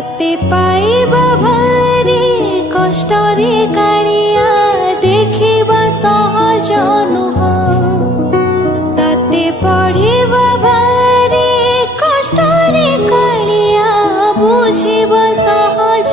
তাতে পাইবা ভারি কষ্টরে কালিয়া দেখিবা সহজ নুহ তাতে পড়িবা ভারি কষ্টরে কালিয়া বুঝিবা সহজ